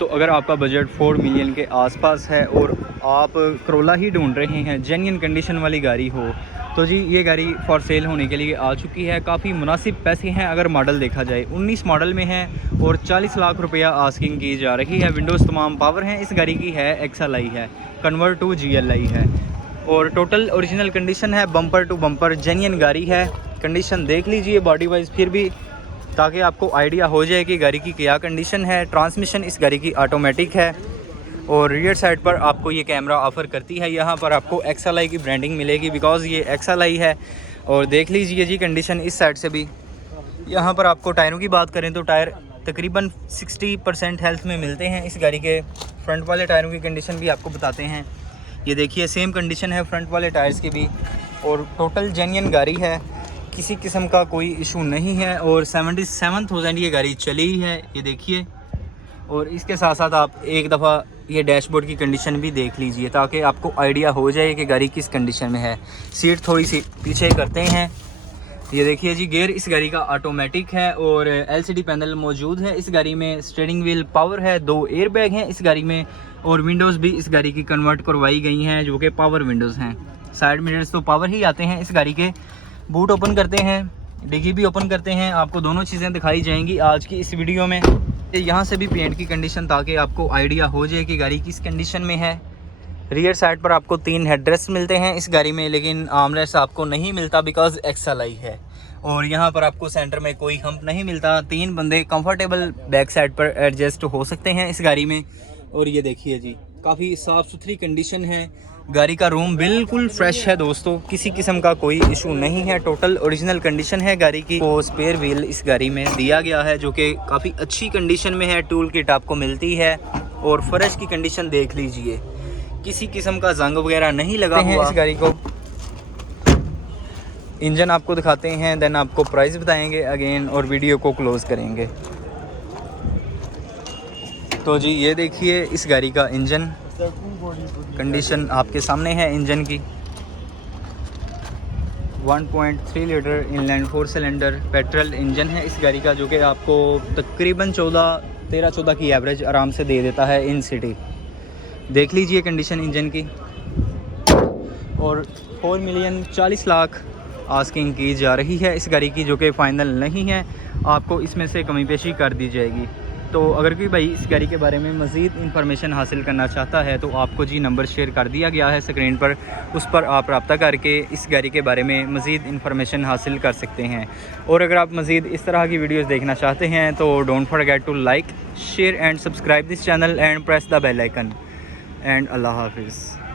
तो अगर आपका बजट 4 मिलियन के आसपास है और आप करोला ही ढूंढ रहे हैं, जेन्युइन कंडीशन वाली गाड़ी हो, तो जी ये गाड़ी फॉर सेल होने के लिए आ चुकी है। काफ़ी मुनासिब पैसे हैं अगर मॉडल देखा जाए। 19 मॉडल में है और 40 लाख रुपया आस्किंग की जा रही है। विंडोज़ तमाम पावर हैं। इस गाड़ी की है XLI है, कन्वर्ट टू GLI है और टोटल ओरिजिनल कंडीशन है, बम्पर टू बम्पर जेन्युइन गाड़ी है। कंडीशन देख लीजिए बॉडी वाइज फिर भी, ताकि आपको आइडिया हो जाए कि गाड़ी की क्या कंडीशन है। ट्रांसमिशन इस गाड़ी की ऑटोमेटिक है और रियर साइड पर आपको ये कैमरा ऑफ़र करती है। यहाँ पर आपको XLI की ब्रांडिंग मिलेगी बिकॉज़ ये XLI है। और देख लीजिए जी कंडीशन इस साइड से भी। यहाँ पर आपको टायरों की बात करें तो टायर तकरीबन 60% हेल्थ में मिलते हैं। इस गाड़ी के फ्रंट वाले टायरों की कंडीशन भी आपको बताते हैं। ये देखिए सेम कंडीशन है फ्रंट वाले टायर्स की भी और टोटल जेन्युइन गाड़ी है, किसी किस्म का कोई इशू नहीं है। और 77,000 ये गाड़ी चली है, ये देखिए। और इसके साथ साथ आप एक दफ़ा ये डैशबोर्ड की कंडीशन भी देख लीजिए ताकि आपको आइडिया हो जाए कि गाड़ी किस कंडीशन में है। सीट थोड़ी सी पीछे करते हैं, ये देखिए जी। गियर इस गाड़ी का ऑटोमेटिक है और LCD पैनल मौजूद है। इस गाड़ी में स्टीयरिंग व्हील पावर है, 2 एयर बैग हैं इस गाड़ी में और विंडोज़ भी इस गाड़ी की कन्वर्ट करवाई गई हैं जो कि पावर विंडोज़ हैं। साइड मिरर्स तो पावर ही आते हैं इस गाड़ी के। बूट ओपन करते हैं, डिग्गी भी ओपन करते हैं, आपको दोनों चीज़ें दिखाई जाएंगी आज की इस वीडियो में। यहाँ से भी पेंट की कंडीशन ताकि आपको आइडिया हो जाए कि गाड़ी किस कंडीशन में है। रियर साइड पर आपको 3 हेडरेस्ट मिलते हैं इस गाड़ी में, लेकिन आर्मरेस्ट आपको नहीं मिलता बिकॉज XLI है। और यहाँ पर आपको सेंटर में कोई हम्प नहीं मिलता। 3 बंदे कंफर्टेबल बैक साइड पर एडजस्ट हो सकते हैं इस गाड़ी में। और ये देखिए जी काफ़ी साफ़ सुथरी कंडीशन है। गाड़ी का रूम बिल्कुल फ्रेश है दोस्तों, किसी किस्म का कोई इशू नहीं है। टोटल ओरिजिनल कंडीशन है गाड़ी की। वो स्पेयर व्हील इस गाड़ी में दिया गया है जो कि काफ़ी अच्छी कंडीशन में है। टूल किट आपको मिलती है और फर्श की कंडीशन देख लीजिए, किसी किस्म का जंग वगैरह नहीं लगा हुआ इस गाड़ी को। इंजन आपको दिखाते हैं, देन आपको प्राइस बताएंगे अगेन और वीडियो को क्लोज करेंगे। तो जी ये देखिए इस गाड़ी का इंजन कंडीशन आपके सामने है। इंजन की 1.3 litre inland 4 cylinder petrol engine है इस गाड़ी का, जो कि आपको तकरीबन 13-14 की एवरेज आराम से दे देता है इन सिटी। देख लीजिए कंडीशन इंजन की। और 4 मिलियन 40 लाख आस्किंग की जा रही है इस गाड़ी की, जो कि फ़ाइनल नहीं है। आपको इसमें से कमी पेशी कर दी जाएगी। तो अगर कोई भाई इस गाड़ी के बारे में मज़ीद इंफॉर्मेशन हासिल करना चाहता है तो आपको जी नंबर शेयर कर दिया गया है स्क्रीन पर, उस पर आप रब्ता करके इस गाड़ी के बारे में मज़ीद इंफॉर्मेशन हासिल कर सकते हैं। और अगर आप मज़ीद इस तरह की वीडियोस देखना चाहते हैं तो don't forget to like, share and subscribe this channel and press the bell icon. And अल्लाह हाफिज़।